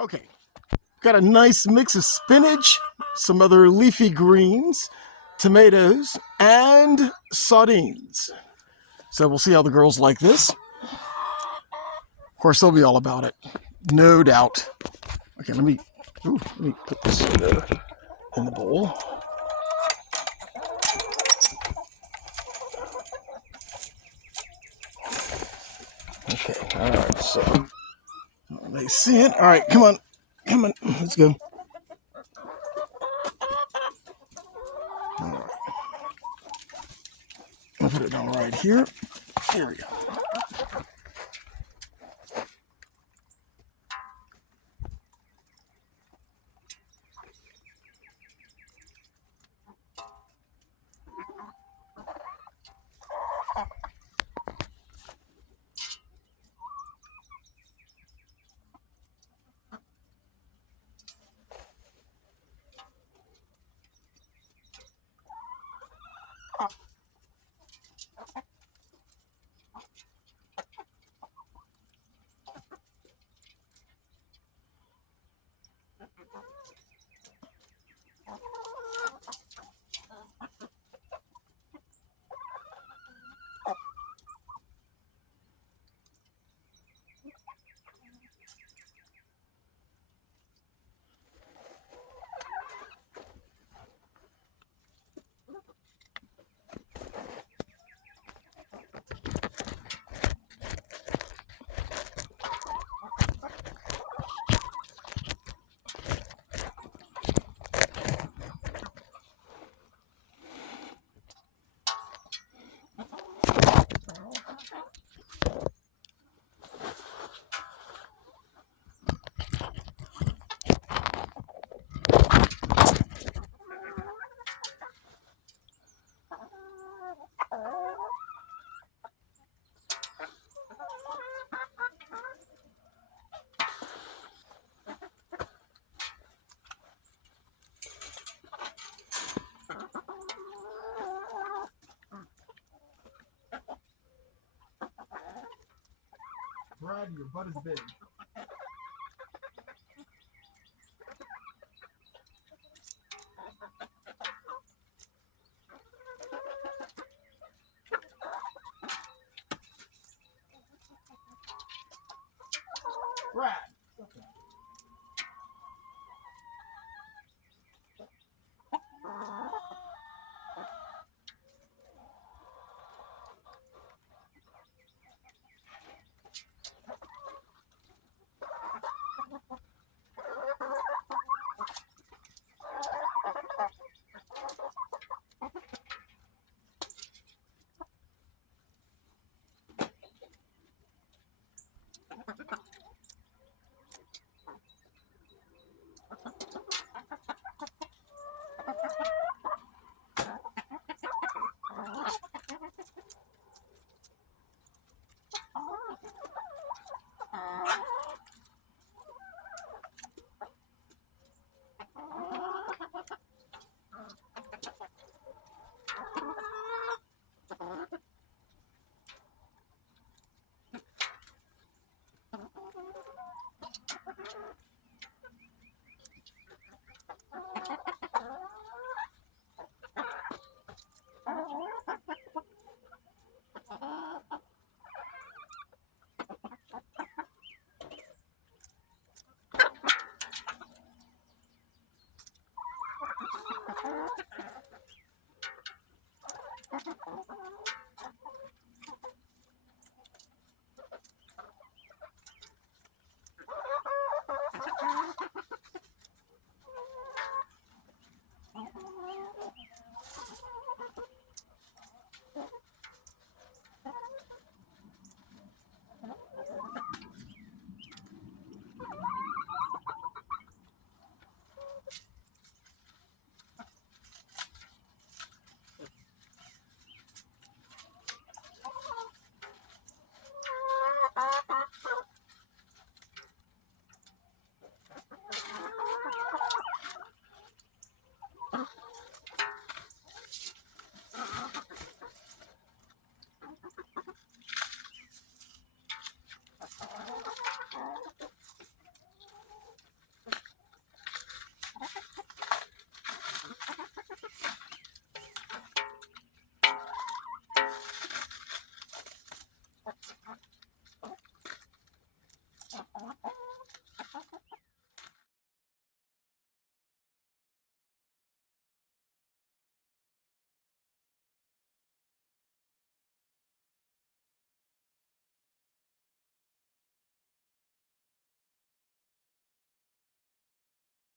Okay, got a nice mix of spinach, some other leafy greens, tomatoes, and sardines. So we'll see how the girls like this. Of course, they'll be all about it, no doubt. Okay, let me put this in the bowl. Okay, all right, so they see it. All right, come on, let's go. All right, I'll put it down right here. Here we go. Brad, your butt is big. Brad. Okay.